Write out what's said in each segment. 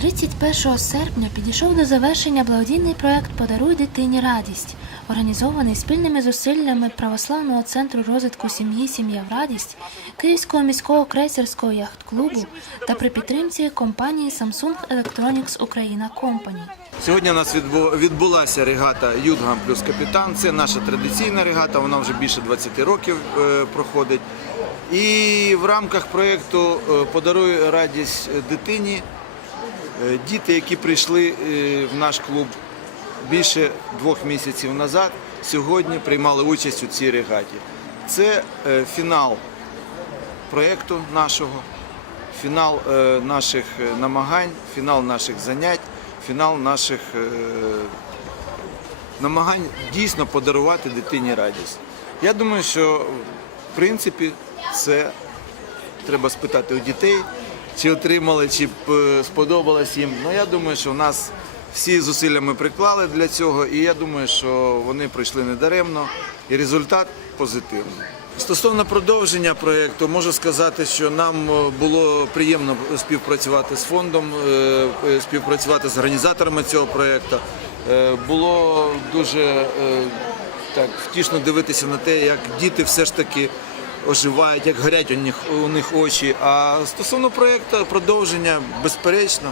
31 серпня підійшов до завершення благодійний проект Подаруй дитині радість, організований спільними зусиллями Православного центру розвитку сім'ї Сім'я в радість, Київського міського крейсерського яхт-клубу та при підтримці компанії Samsung Electronics Україна Company. Сьогодні у нас відбулася регата Юдгам плюс капітан. Це наша традиційна регата, вона вже більше 20 років е, проходить. І в рамках проєкту е, Подаруй радість дитині. Е, Діти, які прийшли е, в наш клуб більше двох місяців назад, сьогодні приймали участь у цій регаті. Це е, фінал проєкту нашого, фінал наших намагань, фінал наших занять, фінал наших намагань дійсно подарувати дитині радість. Я думаю, що в принципі це треба спитати у дітей, чи отримали, чи е, сподобалось їм. Ну я думаю, що в нас всі зусилля ми приклали для цього, і я думаю, що вони пройшли недаремно, і результат позитивний. Стосовно продовження проєкту, можу сказати, що нам е, було приємно співпрацювати з фондом, е, співпрацювати з організаторами цього проєкту. Було дуже так втішно дивитися на те, як діти все ж таки оживають, як горять у них, у них очі. А стосовно проєкту, продовження, безперечно,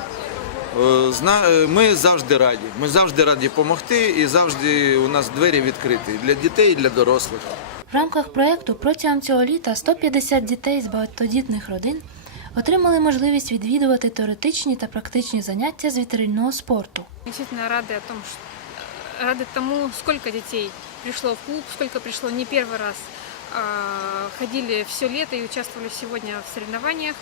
е, зна- е, ми завжди раді. Ми завжди раді допомогти і завжди у нас двері відкриті і для дітей, і для дорослих. В рамках проекту протягом цього літа 150 дітей з багатодітних родин отримали можливість відвідувати теоретичні та практичні заняття з вітрильного спорту. Действительно рады о том, что рады тому, сколько детей пришло в клуб, сколько пришло не первый раз. А, Ходили все лето и участвовали сегодня в соревнованиях.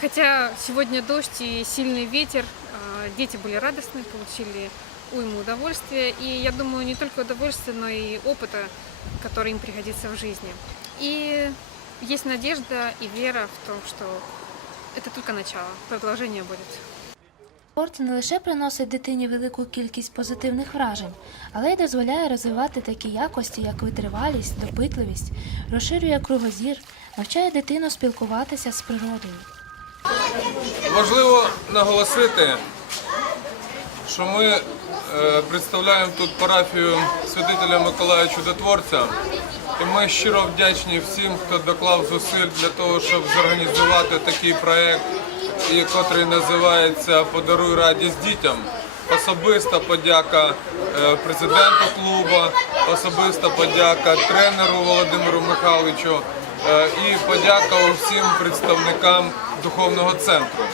Хотя сегодня дождь и сильный ветер, а, дети были радостны, получили уйму удовольствия. И я думаю, не только удовольствия, но и опыта, который им пригодится в жизни. И есть надежда и вера в том, что это только начало, продолжение будет. Спорт не лише приносить дитині велику кількість позитивних вражень, але й дозволяє розвивати такі якості, як витривалість, допитливість, розширює кругозір, навчає дитину спілкуватися з природою. Важливо наголосити, що ми е, представляємо тут парафію святителя Миколая Чудотворця. І ми щиро вдячні всім, хто доклав зусиль для того, щоб зорганізувати такий проєкт, котрий називається Подаруй радість дітям. Особиста подяка е, президенту клубу, особиста подяка тренеру Володимиру Михайловичу е, і подяка усім представникам духовного центру.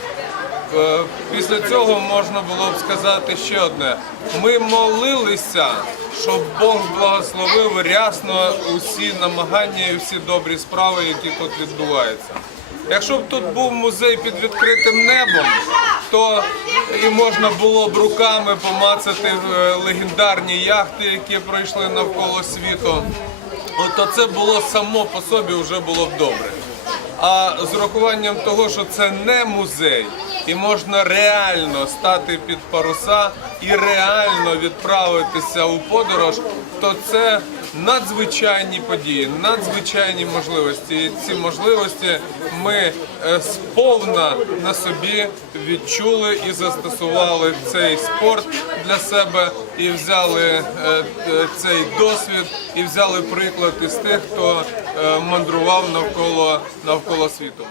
Е, Після цього можна було б сказати ще одне: ми молилися, щоб Бог благословив рясно усі намагання і всі добрі справи, які тут відбуваються. Якщо б тут був музей під відкритим небом, то і можна було б руками помацати е, легендарні яхти, які пройшли навколо світу. От це було само по собі вже було б добре. А з урахуванням того, що це не музей, і можна реально стати під паруса і реально відправитися у подорож, то це надзвичайні події, надзвичайні можливості. І ці можливості ми е, сповна на собі відчули і застосували цей спорт для себе, і взяли е, е, цей досвід, і взяли приклад із тих, хто мандрував навколо навколо світу.